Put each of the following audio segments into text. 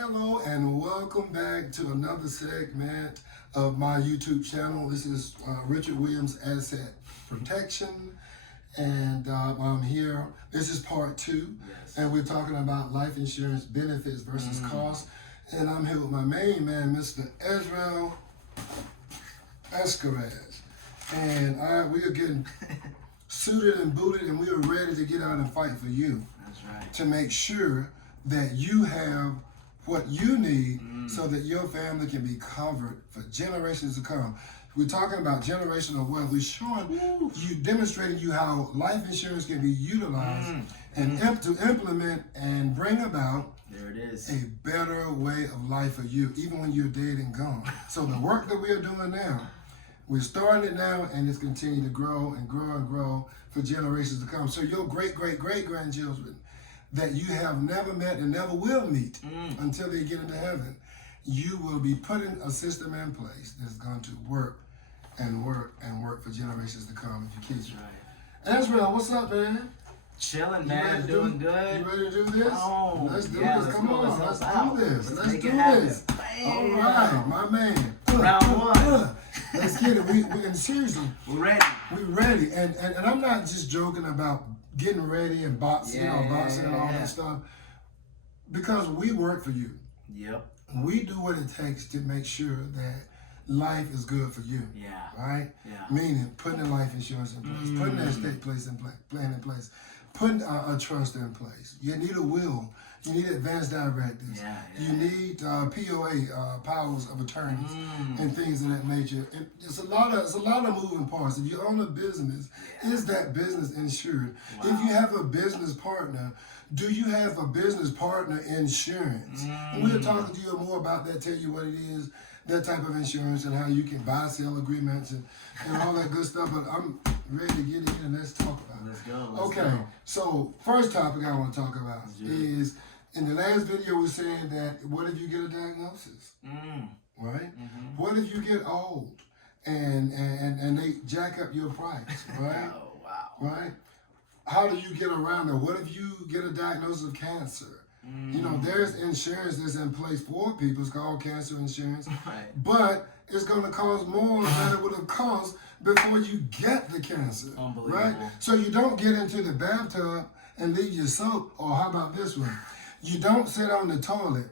Hello and welcome back to another segment of my YouTube channel. This is Richard Williams Asset Protection, and I'm here. This is part 2, and we're talking about life insurance benefits versus costs. And I'm here with my main man, Mr. Ezra Escarez, and we are getting suited and booted, and we are ready to get out and fight for you. That's right. To make sure that you have what you need so that your family can be covered for generations to come. We're talking about generational wealth. We're showing you, demonstrating you how life insurance can be utilized and to implement and bring about There it is. a better way of life for you, even when you're dead and gone. So the work that we are doing now, we're starting it now, and it's continuing to grow and grow and grow for generations to come. So your great-great-great-grandchildren that you have never met and never will meet until they get into heaven, you will be putting a system in place that's going to work and work and work for generations to come if you keep it. Right. Ezra, what's up, man? Chilling, man. Doing good. You ready to do this? Oh, let's do yeah, this. Come on, let's do this. Let's make do it happen. this. Bam. All right, my man. Round one. Let's get it. We and seriously, We're ready. we're ready. And I'm not just joking about getting ready and boxing, boxing and all that stuff, because we work for you. Yep. We do what it takes to make sure that life is good for you. Yeah. Right? Yeah. Meaning putting the life insurance in place, putting that estate plan in place, putting a trust in place. You need a will. You need advanced directives. You need POA, powers of attorneys, and things of that nature. It's a lot of moving parts. If you own a business, is that business insured? Wow. If you have a business partner, do you have a business partner insurance? And we're talking to you more about that, tell you what it is, that type of insurance, and how you can buy, sell agreements, and all that good stuff. But I'm ready to get in and let's talk about it. Let's go. Let's go. So first topic I want to talk about is, in the last video we were saying that what if you get a diagnosis, right? What if you get old and they jack up your price, right? Oh, wow. Right? How do you get around that? What if you get a diagnosis of cancer? You know, there's insurance that's in place for people. It's called cancer insurance. Right. But it's going to cost more than it would have cost before you get the cancer. Unbelievable. Right? So you don't get into the bathtub and leave your soap, or how about this one? You don't sit on the toilet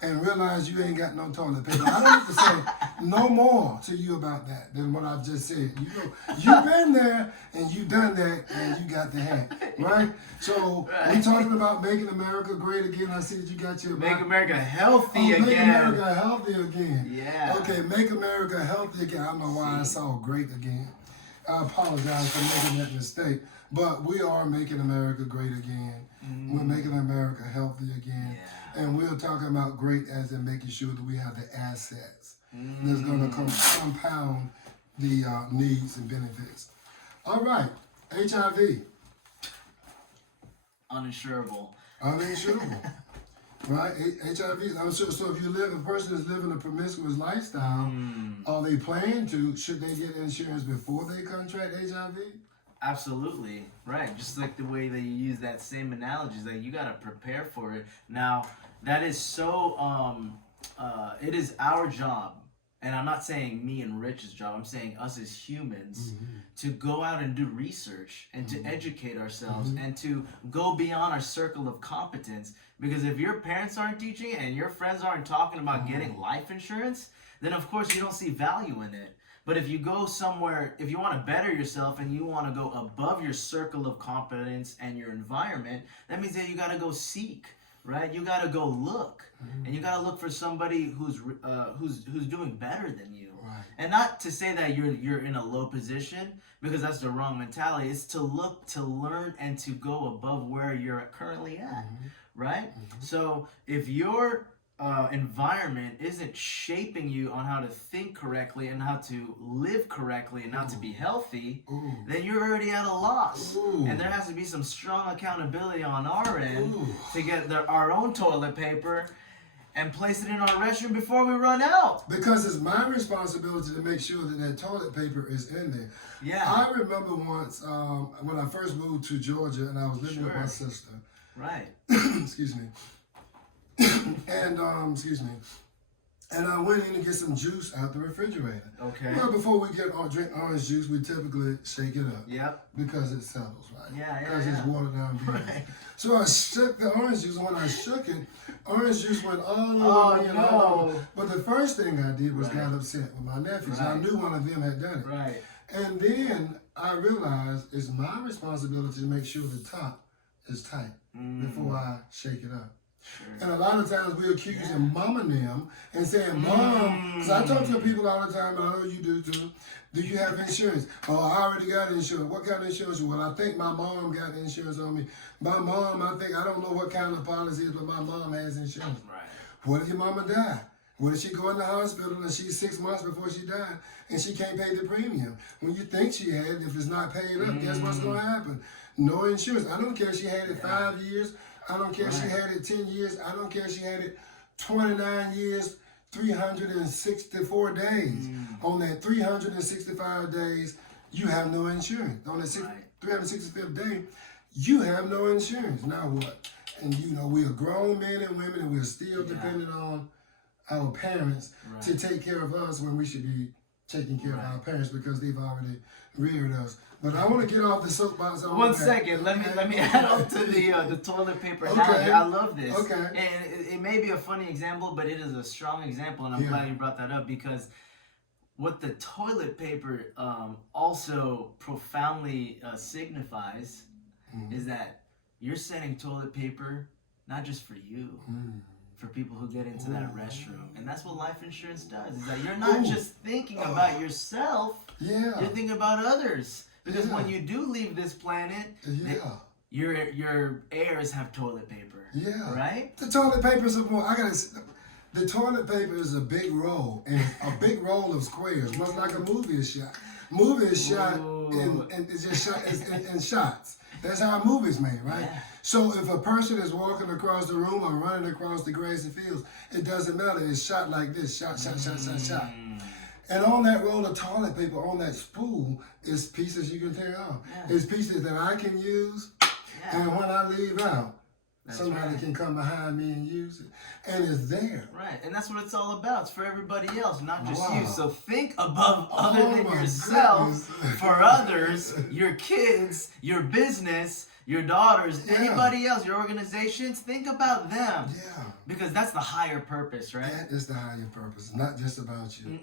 and realize you ain't got no toilet paper. I don't need to say no more to you about that than what I've just said. You know, you've been there and you've done that and you got the hang, right? So we're talking about making America great again. I see that you got your Make America healthy again. Make America healthy again. Yeah. Okay, make America healthy again. I don't know why I saw great again. I apologize for making that mistake. But we are making America great again. We're making America healthy again. And we're talking about great as in making sure that we have the assets that's going to compound the needs and benefits. All right, HIV. Uninsurable. Uninsurable. Right? HIV. I'm sure. So if a person is living a promiscuous lifestyle, are they planning to? Should they get insurance before they contract HIV? Absolutely. Right. Just like the way that you use that same analogy, is that you got to prepare for it. Now, that is so, it is our job, and I'm not saying me and Rich's job, I'm saying us as humans, to go out and do research and to educate ourselves and to go beyond our circle of competence. Because if your parents aren't teaching it and your friends aren't talking about getting life insurance, then of course you don't see value in it. But if you go somewhere, if you want to better yourself and you want to go above your circle of competence and your environment, that means that you got to go seek, right? You got to go look, and you got to look for somebody who's doing better than you. Right. And not to say that you're in a low position, because that's the wrong mentality. It's to look, to learn, and to go above where you're currently at, right? So if you're environment isn't shaping you on how to think correctly and how to live correctly and how to be healthy, then you're already at a loss. And there has to be some strong accountability on our end to get our own toilet paper and place it in our restroom before we run out. Because it's my responsibility to make sure that toilet paper is in there. Yeah. I remember once when I first moved to Georgia and I was living with my sister. Right. Excuse me. And excuse me. And I went in to get some juice out the refrigerator. Okay. Well, before we drink orange juice, we typically shake it up. Yep. Because it settles, right? Yeah. Because it's watered down beans. Right. So I shook the orange juice, and when I shook it, orange juice went all over me and all no. over. But the first thing I did was Right. got upset with my nephews. Right. I knew one of them had done it. Right. And then I realized it's my responsibility to make sure the top is tight before I shake it up. Sure. And a lot of times we're accusing mom and them and saying, Mom, because I talk to people all the time, and I know you do too, do you have insurance? Oh, I already got insurance. What kind of insurance? Well, I think my mom got insurance on me. My mom, I don't know what kind of policy it is, but my mom has insurance. Right. What if your mama died? What if she go in the hospital and she's 6 months before she died and she can't pay the premium? When you think she had, if it's not paid up, guess what's going to happen? No insurance. I don't care if she had it 5 years. I don't care if she had it 10 years. I don't care if she had it 29 years, 364 days. On that 365 days, you have no insurance. On that 365th day, you have no insurance. Now what? And you know, we are grown men and women, and we're still dependent on our parents to take care of us when we should be taking care of our parents because they've already reared us. But I want to get off the soapbox. One second, let me add on to the toilet paper analogy. I love this. Okay. And it may be a funny example, but it is a strong example, and I'm glad you brought that up because what the toilet paper also profoundly signifies is that you're setting toilet paper not just for you. For people who get into that restroom. And that's what life insurance does, is that you're not just thinking about yourself, you're thinking about others. Because when you do leave this planet, your heirs have toilet paper. Right? The toilet paper is the toilet paper is a big roll, and a big roll of squares, much like a movie is shot. Movie is shot in shots. That's how a movie's made, right? Yeah. So if a person is walking across the room or running across the grassy fields, it doesn't matter. It's shot like this, shot. And on that roll of toilet paper, on that spool, is pieces you can tear off. It's pieces that I can use, and when I leave out, somebody can come behind me and use it. And it's there. Right, and that's what it's all about. It's for everybody else, not just you. So think above other than yourself, for others, your kids, your business, your daughters, anybody else, your organizations. Think about them. Because that's the higher purpose, right? That is the higher purpose, not just about you.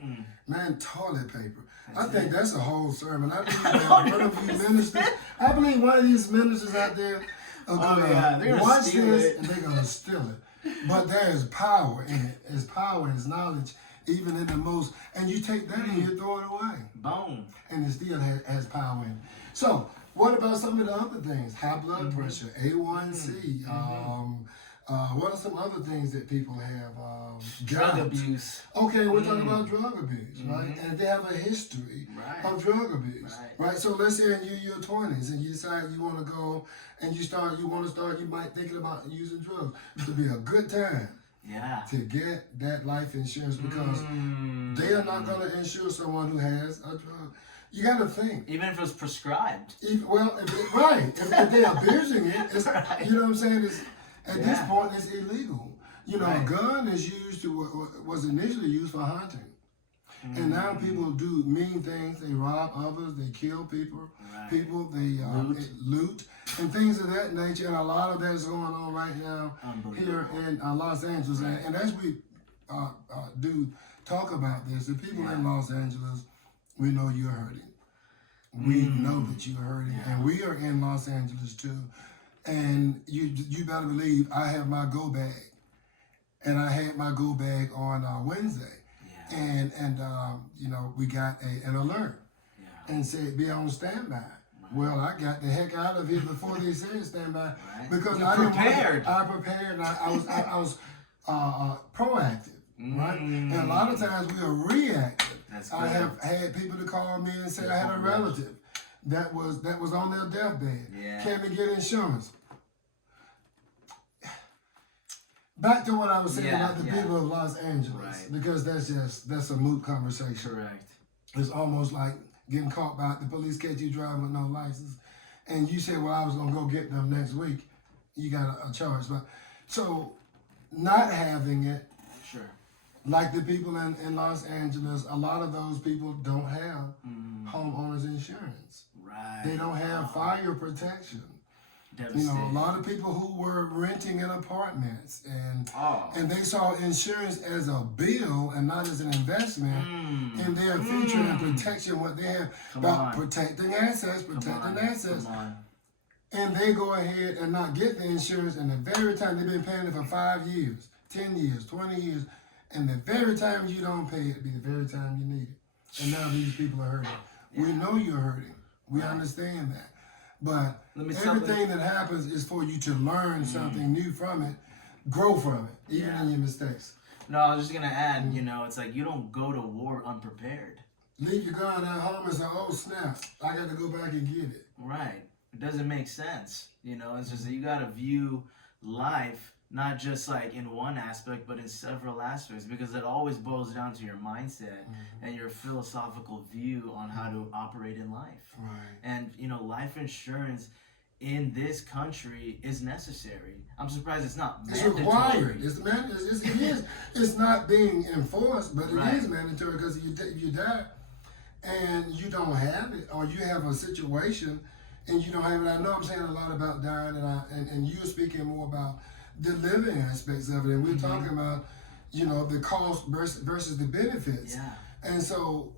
Man, toilet paper. I think that's a whole sermon. I believe that one of you ministers, I believe one of these ministers out there are going to watch this and they're going to steal it. But there is power in it. There's power and knowledge even in the most. And you take that and you throw it away. Boom. And it still has power in it. So, what about some of the other things? High blood pressure, A1C. What are some other things that people have? Drug abuse. Okay, we're talking about drug abuse, right? And they have a history of drug abuse, right? So let's say in your 20s and you decide you want to go and you might thinking about using drugs. To be a good time to get that life insurance because they are not going to insure someone who has a drug. You got to think. Even if it was prescribed. If they're abusing it, it's, you know what I'm saying? At this point, it's illegal. You know, a gun is was initially used for hunting. And now people do mean things. They rob others. They kill people. They loot and things of that nature. And a lot of that is going on right now here in Los Angeles. And as we do talk about this, the people in Los Angeles, we know you're hurting. We know that you're hurting. And we are in Los Angeles too. And you better believe I have my go bag. And I had my go bag on Wednesday. And you know, we got an alert and said be on standby. Well, I got the heck out of here before they said standby because I prepared. And I was proactive, right? And a lot of times we are reactive. I have had people to call me and say I had a relative that was on their deathbed. Can we get insurance? Back to what I was saying about the people of Los Angeles, because that's a moot conversation. Correct. It's almost like getting caught by the police catch you driving with no license, and you say, "Well, I was gonna go get them next week." You got a charge, but so not having it, Sure. like the people in Los Angeles, a lot of those people don't have homeowners insurance. Right. They don't have fire protection. You know, a lot of people who were renting in apartments and they saw insurance as a bill and not as an investment in their future and protection, what they have about protecting assets, and they go ahead and not get the insurance, and the very time they've been paying it for 5 years, 10 years, 20 years, and the very time you don't pay it, be the very time you need it. And now these people are hurting. Yeah. We know you're hurting. We understand that. But everything that happens is for you to learn something new from it, grow from it, even in your mistakes. No, I was just going to add, you know, it's like you don't go to war unprepared. Leave your gun at home and say, oh, snap, I got to go back and get it. Right. It doesn't make sense. You know, it's just that you got to view life not just like in one aspect, but in several aspects, because it always boils down to your mindset and your philosophical view on how to operate in life. Right. And, you know, life insurance in this country is necessary. I'm surprised it's not mandatory. It's required. It is. It's not being enforced, but it is mandatory, because if you die and you don't have it, or you have a situation and you don't have it. I know I'm saying a lot about dying, and you're speaking more about the living aspects of it, and we're talking about, you know, the cost versus the benefits. Yeah. And so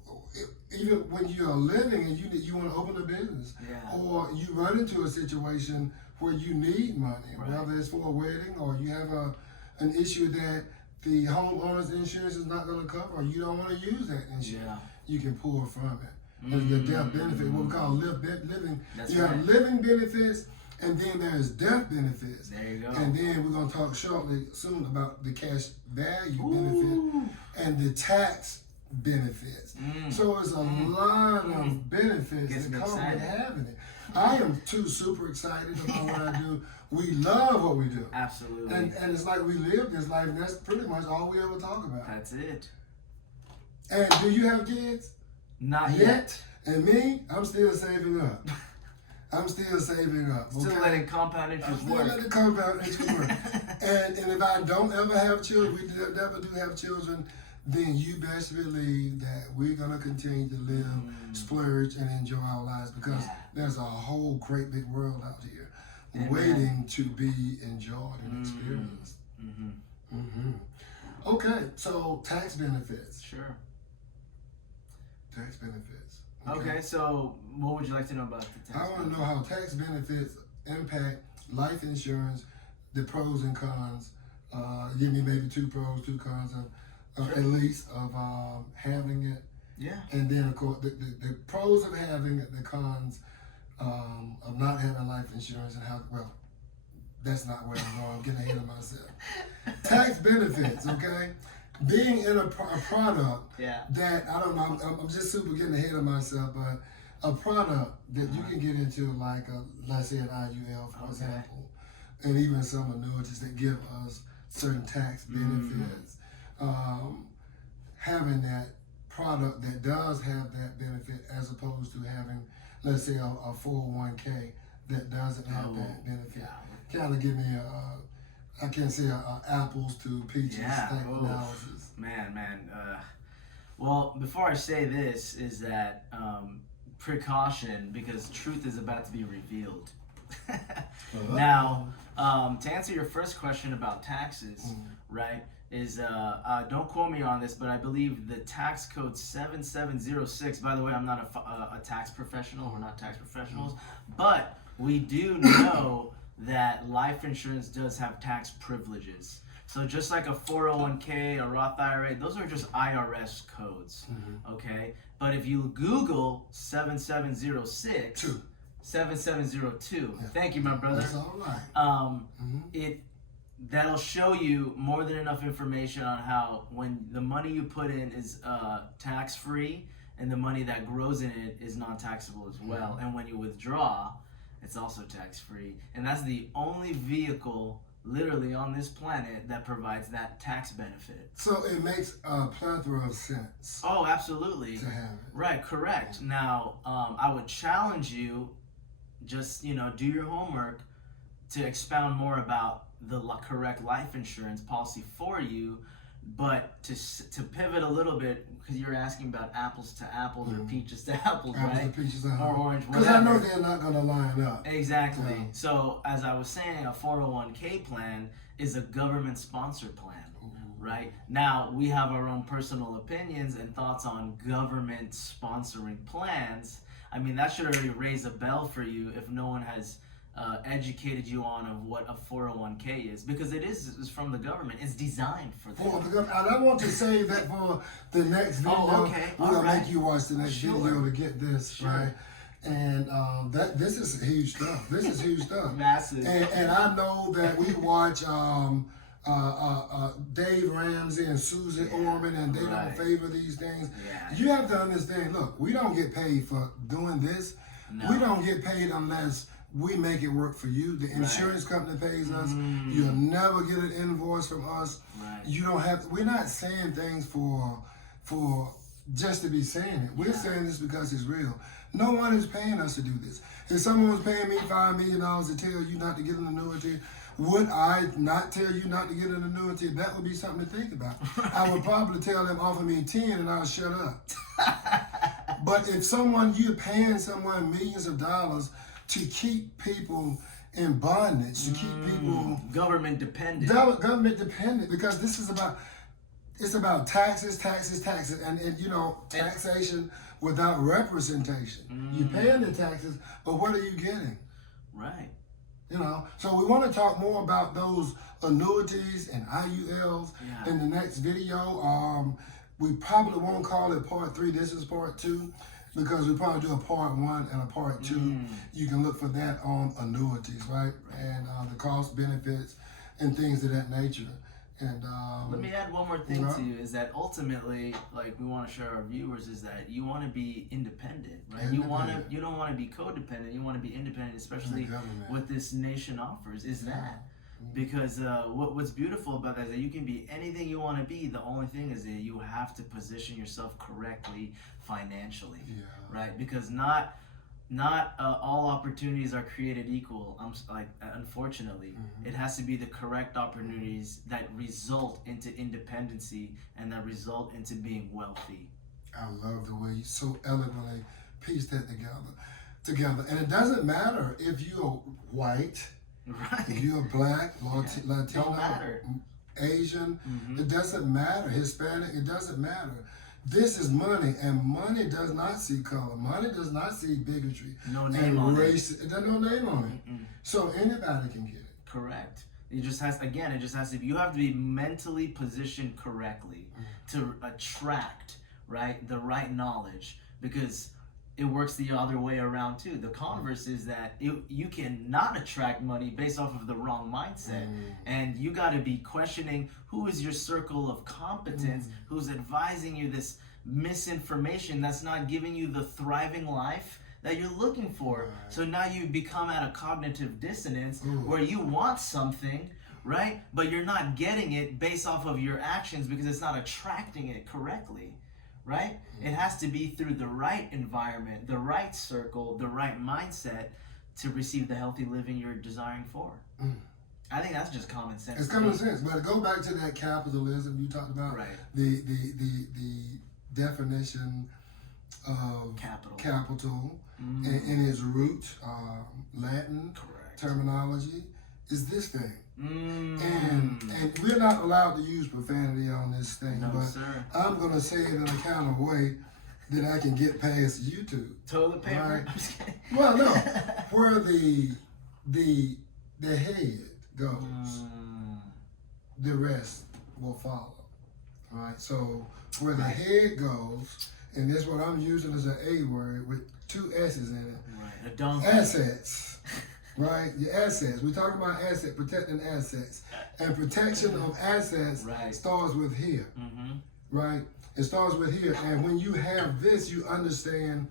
even when you're living and you want to open a business, or you run into a situation where you need money, whether it's for a wedding, or you have an issue that the homeowner's insurance is not going to cover, or you don't want to use that insurance, you can pull from it. There's the death benefit, what we call living. You have living benefits, and then there's death benefits. There you go. And then we're going to talk shortly soon about the cash value benefit and the tax benefits. So it's a lot of benefits that come with having it. I am too super excited about what I do. We love what we do. Absolutely. And it's like we live this life, and that's pretty much all we ever talk about. That's it. And do you have kids? Not yet. And me, I'm still saving up. Still letting compound interest work. Still letting compound interest work. And if I don't ever have children, we never do have children, then you best believe that we're going to continue to live, splurge, and enjoy our lives, because there's a whole great big world out here waiting to be enjoyed and experienced. Okay, so tax benefits. Sure. Tax benefits. Okay, so what would you like to know about the tax benefits? I want to know how tax benefits impact life insurance, the pros and cons. Give me maybe 2 pros, 2 cons of at least of having it. Yeah. And then of course the pros of having it, the cons of not having life insurance, and how, well, that's not where I'm going. I'm getting ahead of myself. Tax benefits, okay? Being in a product that, I don't know, I'm just super getting ahead of myself, but a product that you can get into, like, let's say an IUL, for example, and even some annuities that give us certain tax benefits. Having that product that does have that benefit, as opposed to having, let's say, a 401k that doesn't have that benefit. Kind of give me I can't say apples to peaches type analysis. Man. Well, before I say this, is that precaution, because truth is about to be revealed. Now, to answer your first question about taxes, right, is don't quote me on this, but I believe the tax code 7706, by the way, I'm not a tax professional, we're not tax professionals, but we do know that life insurance does have tax privileges. So just like a 401k, a Roth IRA, those are just IRS codes, okay? But if you Google 7706, 7702, thank you, my brother. That's all right. That'll show you more than enough information on how, when the money you put in is tax-free, and the money that grows in it is non-taxable as well. And when you withdraw, it's also tax-free. And that's the only vehicle literally on this planet that provides that tax benefit. So it makes a plethora of sense. Oh, absolutely. To have it. Right, correct. Now, I would challenge you, just, do your homework to expound more about the correct life insurance policy for you. But to pivot a little bit, because you're asking about apples to apples or peaches to apples, right? Apples to peaches, or orange, because I know whatever. they're not going to line up. Exactly. Yeah. So as I was saying, a 401k plan is a government-sponsored plan, right? Now we have our own personal opinions and thoughts on government sponsoring plans. I mean, that should already raise a bell for you if no one has educated you on of what a 401k is, because it's from the government. It's designed for that. And I want to save that for the next video. Oh, okay. We're going to make you watch the next Sure. video to get this, Sure. right? And this is huge stuff. This is huge stuff. Massive. And I know that we watch Dave Ramsey and Susan Orman, and they don't favor these things. Yeah. You have to understand, look, we don't get paid for doing this. No. We don't get paid unless we make it work for you. The insurance company pays us. You'll never get an invoice from us. Right. You don't have. We're not saying things for just to be saying it. We're saying this because it's real. No one is paying us to do this. If someone was paying me $5 million to tell you not to get an annuity, would I not tell you not to get an annuity? That would be something to think about. I would probably tell them offer me 10 and I'll shut up. But if you're paying someone millions of dollars to keep people in bondage, to keep people government dependent. Government dependent, because this is about taxes, and you know, taxation without representation. You're paying the taxes, but what are you getting? Right. You know, so we want to talk more about those annuities and IULs in the next video. We probably won't call it part 3. This is part 2, because we probably do a part 1 and a part 2. You can look for that on annuities, right? And the cost, benefits, and things of that nature. And let me add one more thing to you, is that ultimately, like, we want to share our viewers, is that you want to be independent, right? You don't want to be codependent. You want to be independent, especially what this nation offers is that. Because what's beautiful about that is that you can be anything you want to be. The only thing is that you have to position yourself correctly financially, right? Because not all opportunities are created equal. Unfortunately, it has to be the correct opportunities that result into independency and that result into being wealthy. I love the way you so eloquently piece that together. And it doesn't matter if you're white, right? If you're black, Latino, Don't matter. Asian, it doesn't matter. Hispanic, it doesn't matter. This is money, and money does not see color. Money does not see bigotry. No name on race. It doesn't no name on it. So anybody can get it. Correct. It just has to be, you have to be mentally positioned correctly to attract, right, the right knowledge, because it works the other way around too. The converse is that you cannot attract money based off of the wrong mindset. And you got to be questioning who is your circle of competence, who's advising you this misinformation that's not giving you the thriving life that you're looking for. So now you become at a cognitive dissonance where you want something, right? But you're not getting it based off of your actions because it's not attracting it correctly. Right? It has to be through the right environment, the right circle, the right mindset to receive the healthy living you're desiring for. I think that's just common sense. It's common sense. But to go back to that capitalism you talked about, the definition of capital in its root, Latin terminology, is this thing. And we're not allowed to use profanity on this thing, but sir. I'm going to say it in a kind of way that I can get past YouTube. Toilet paper? Right? I'm just kidding. Well, no. Where the head goes, the rest will follow. All right? So where the head goes, and this what I'm using as an A word with 2 S's in it. Right. A donkey. Assets. Right, your assets. We're talking about protecting assets, and protection of assets starts with here. Right, it starts with here. And when you have this, you understand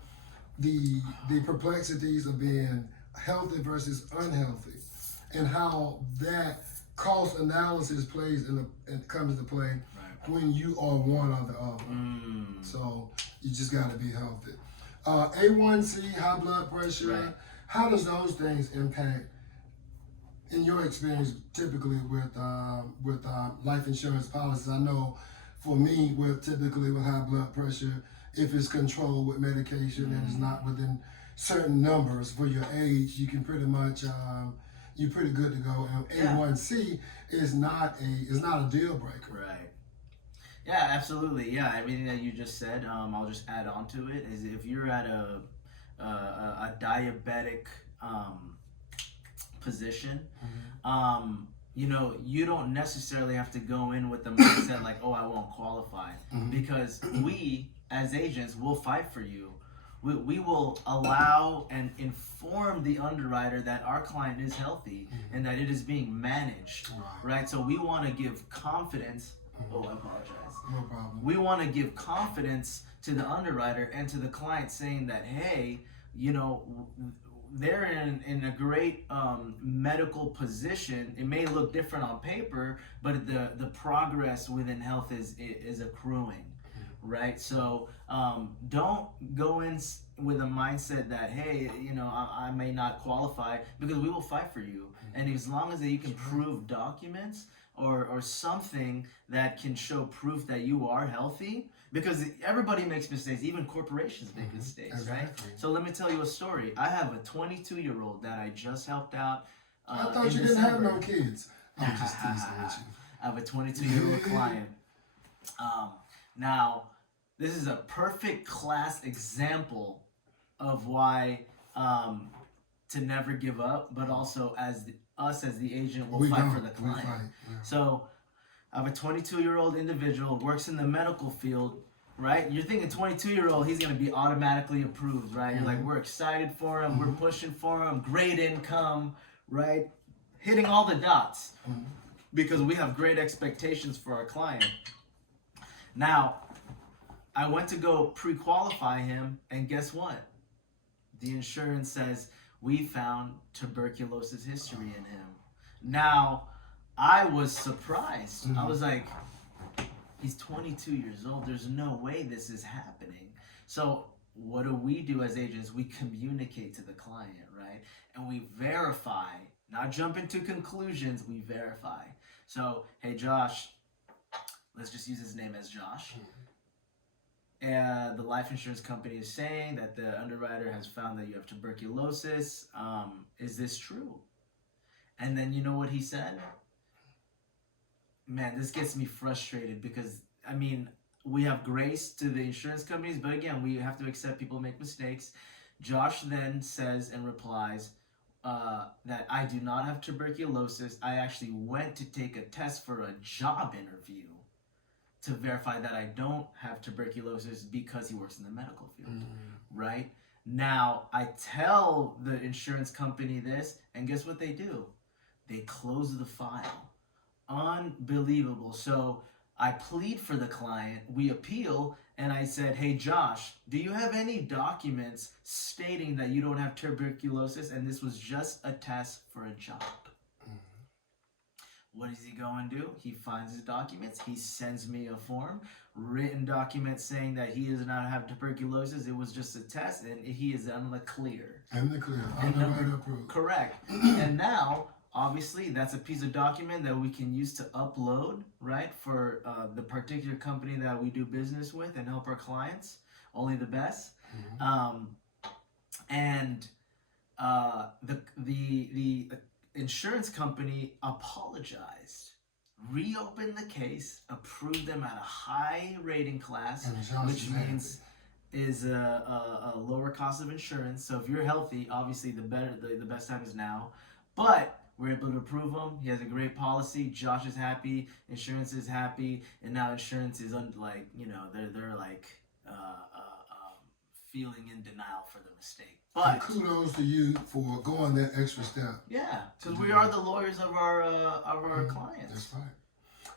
the perplexities of being healthy versus unhealthy, and how that cost analysis plays and comes into play when you are one or the other. So you just got to be healthy. A1C, high blood pressure. How does those things impact in your experience, typically with life insurance policies, I know for me, typically with high blood pressure, if it's controlled with medication and it's not within certain numbers for your age, you can pretty much you're pretty good to go. And A1C is not a deal breaker. Right. Yeah, absolutely. Yeah, everything that you just said, I'll just add on to it. Is if you're at a diabetic position, you know, you don't necessarily have to go in with the mindset like, oh, I won't qualify, because we as agents will fight for you. We will allow and inform the underwriter that our client is healthy and that it is being managed, right? So we want to give confidence. Oh, I apologize. No problem. We want to give confidence to the underwriter and to the client, saying that, hey, you know, they're in a great medical position. It may look different on paper, but the progress within health is accruing, right? So don't go in with a mindset that, hey, you know, I may not qualify, because we will fight for you. And as long as you can prove documents or something that can show proof that you are healthy, because everybody makes mistakes, even corporations make mistakes, right? So let me tell you a story. I have a 22-year-old that I just helped out. I thought you didn't have no kids. I'm just teasing with you. I have a 22-year-old client. Now, this is a perfect class example of why to never give up, but also as the agent will fight for the client. So I have a 22-year-old individual, works in the medical field, right? You're thinking 22-year-old, he's going to be automatically approved, right? You're like, we're excited for him, we're pushing for him, great income, right? Hitting all the dots, because we have great expectations for our client. Now, I went to go pre-qualify him, and guess what? The insurance says, we found tuberculosis history in him. Now, I was surprised. I was like, he's 22 years old. There's no way this is happening. So what do we do as agents? We communicate to the client, right? And we verify, not jump into conclusions, we verify. So, hey, Josh, let's just use his name as Josh. The life insurance company is saying that the underwriter has found that you have tuberculosis. Is this true? And then you know what he said? Man, this gets me frustrated, because, I mean, we have grace to the insurance companies, but again, we have to accept people make mistakes. Josh then says and replies that I do not have tuberculosis. I actually went to take a test for a job interview to verify that I don't have tuberculosis, because he works in the medical field, right? Now, I tell the insurance company this, and guess what they do? They close the file. Unbelievable. So I plead for the client, we appeal, and I said, hey, Josh, do you have any documents stating that you don't have tuberculosis and this was just a test for a job? What does he go and do? He finds his documents. He sends me a form, written document saying that he does not have tuberculosis. It was just a test, and he is in the clear. In the clear. Underwriter approved. Correct. And now, obviously, that's a piece of document that we can use to upload, right, for the particular company that we do business with and help our clients. Only the best. The insurance company apologized, reopened the case, approved them at a high rating class, which means is a lower cost of insurance. So if you're healthy, obviously the best time is now. But we're able to approve him. He has a great policy. Josh is happy. Insurance is happy, and now insurance is they're like feeling in denial for the mistake. But and kudos to you for going that extra step. Yeah, because we are the lawyers of our clients. That's right.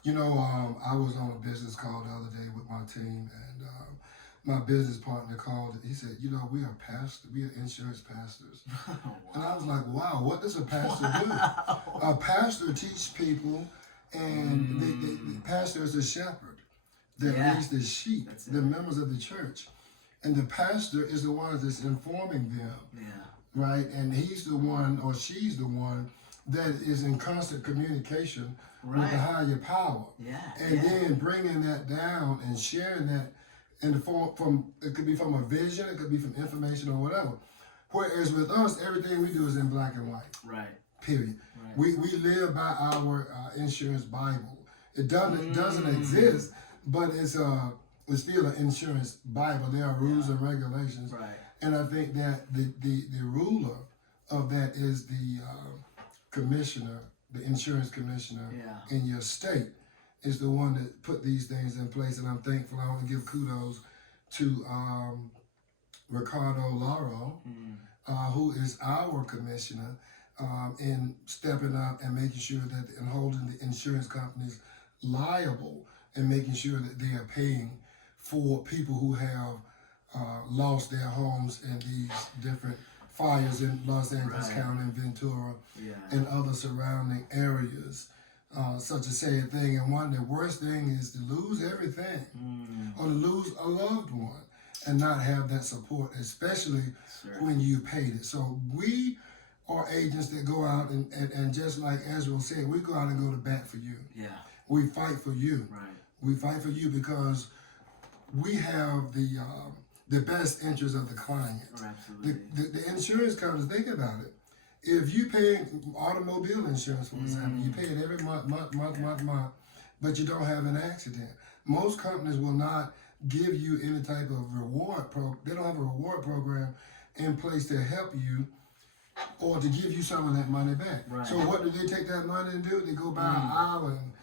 You know, I was on a business call the other day with my team, and my business partner called. He said, "You know, we are pastors. We are insurance pastors." Wow. And I was like, "Wow, what does a pastor do?" A pastor teaches people, and the pastor is a shepherd that leads the sheep, the members of the church. And the pastor is the one that's informing them, right? And he's the one or she's the one that is in constant communication with the Right. higher power, Yeah. and Yeah. then bringing that down and sharing that in the form from, it could be from a vision, it could be from information or whatever. Whereas with us, everything we do is in black and white. Right. Period. Right. We live by our insurance Bible. It doesn't exist, but it's still an insurance Bible. There are rules and regulations, Right. and I think that the ruler of that is the commissioner, the insurance commissioner Yeah. in your state, is the one that put these things in place. And I'm thankful. I want to give kudos to Ricardo Lauro, who is our commissioner, in stepping up and making sure that and holding the insurance companies liable and making sure that they are paying for people who have lost their homes in these different fires in Los Angeles County and Ventura and other surrounding areas. Such a sad thing, and one of the worst things is to lose everything or to lose a loved one and not have that support, especially when you paid it. So we are agents that go out and just like Ezra said, we go out and go to bat for you. Yeah. We fight for you. Right. We fight for you because we have the best interest of the client. Absolutely. The insurance companies, think about it. If you pay automobile insurance, for example, you pay it every month, but you don't have an accident. Most companies will not give you any type of reward they don't have a reward program in place to help you or to give you some of that money back. Right. So what do they take that money and do? They go buy an island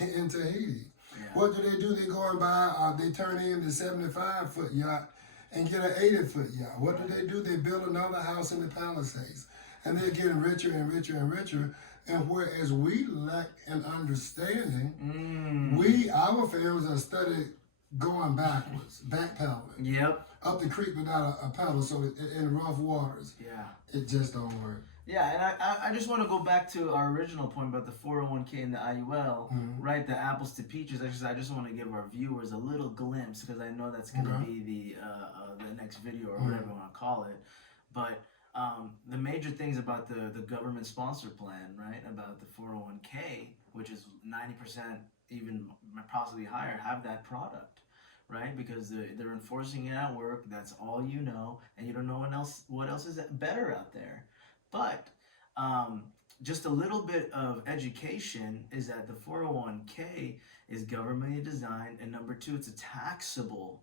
in Tahiti. Yeah. What do? They go and buy, they turn in the 75-foot yacht and get an 80-foot yacht. What do? They build another house in the Palisades. And they're getting richer and richer and richer. And whereas we lack an understanding, our families are studied going backwards, backpedaling. Yep. Up the creek without a paddle, so in rough waters. Yeah. It just don't work. Yeah, and I just want to go back to our original point about the 401k and the IUL, right? The apples to peaches. I just want to give our viewers a little glimpse because I know that's going to be the next video or whatever you want to call it. But the major things about the government sponsor plan, right? About the 401k, which is 90%, even possibly higher, have that product. Right, because they're enforcing it at work. That's all you know, and you don't know what else is better out there. But just a little bit of education is that the 401k is governmentally designed, and number two, it's a taxable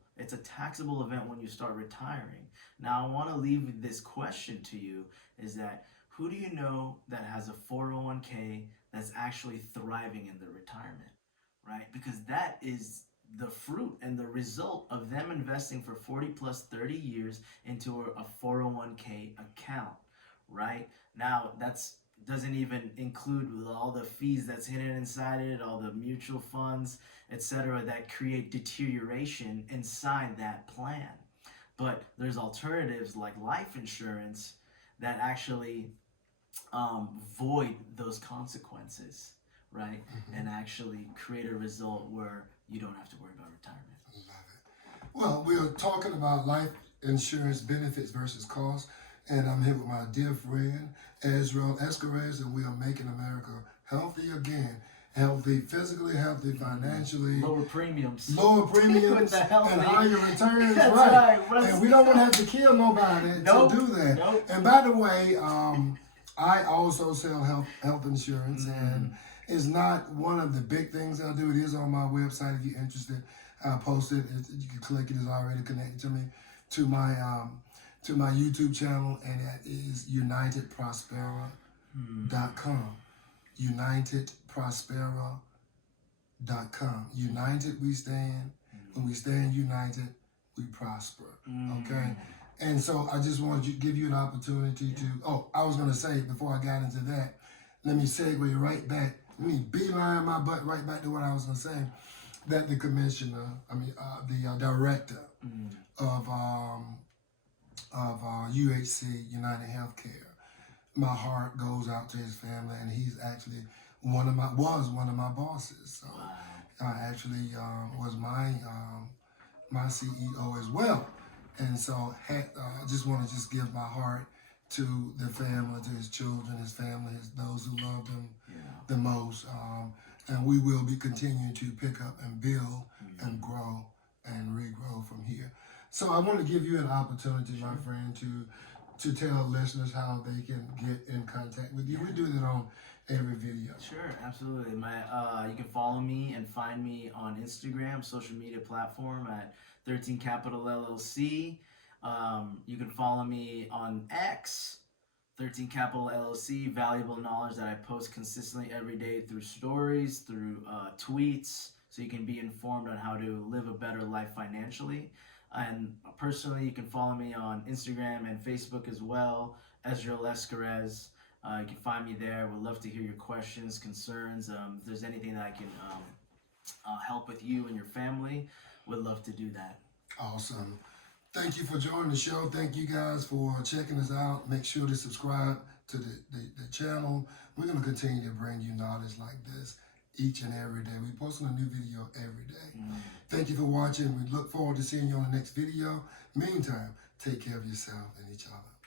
event when you start retiring. Now, I want to leave this question to you: is that who do you know that has a 401k that's actually thriving in their retirement, right? Because that is the fruit and the result of them investing for 40 plus 30 years into a 401k account, right? Now, that's doesn't even include all the fees that's hidden inside it, all the mutual funds, etc., that create deterioration inside that plan. But there's alternatives like life insurance that actually void those consequences, right? And actually create a result where you don't have to worry about retirement. Love it. Well, we're talking about life insurance benefits versus costs, and I'm here with my dear friend Ezra Escarez, and we are making America healthy again. Healthy, physically healthy, financially. Lower premiums. And higher returns. That's right. Right. And we don't want to have to kill nobody to do that. Nope. And by the way, I also sell health insurance, and it's not one of the big things I do. It is on my website if you're interested. I'll post it. You can click it. It's already connected to me, to my YouTube channel, and that is UnitedProspera.com. UnitedProspera.com. United we stand. When we stand united, we prosper. Okay? And so I just wanted to give you an opportunity to, I was going to say before I got into that, let me segue right back. Let me beeline my butt right back to what I was going to say, that the commissioner, the director of UHC, United Healthcare, my heart goes out to his family, and he's actually was one of my bosses. So actually was my CEO as well. And so I just want to give my heart to their family, to his children, his family, those who love him Yeah. the most. And we will be continuing to pick up and build and grow and regrow from here. So I want to give you an opportunity, my friend, to tell listeners how they can get in contact with you. We do that on every video. Sure, absolutely. You can follow me and find me on Instagram, social media platform at 13 Capital LLC. You can follow me on X, 13 Capital LLC, valuable knowledge that I post consistently every day through stories, through tweets, so you can be informed on how to live a better life financially. And personally, you can follow me on Instagram and Facebook as well, Ezra Lescarez. You can find me there. Would love to hear your questions, concerns. If there's anything that I can help with you and your family, would love to do that. Awesome. Thank you for joining the show. Thank you guys for checking us out. Make sure to subscribe to the channel. We're going to continue to bring you knowledge like this each and every day. We're posting a new video every day. Thank you for watching. We look forward to seeing you on the next video. Meantime, take care of yourself and each other.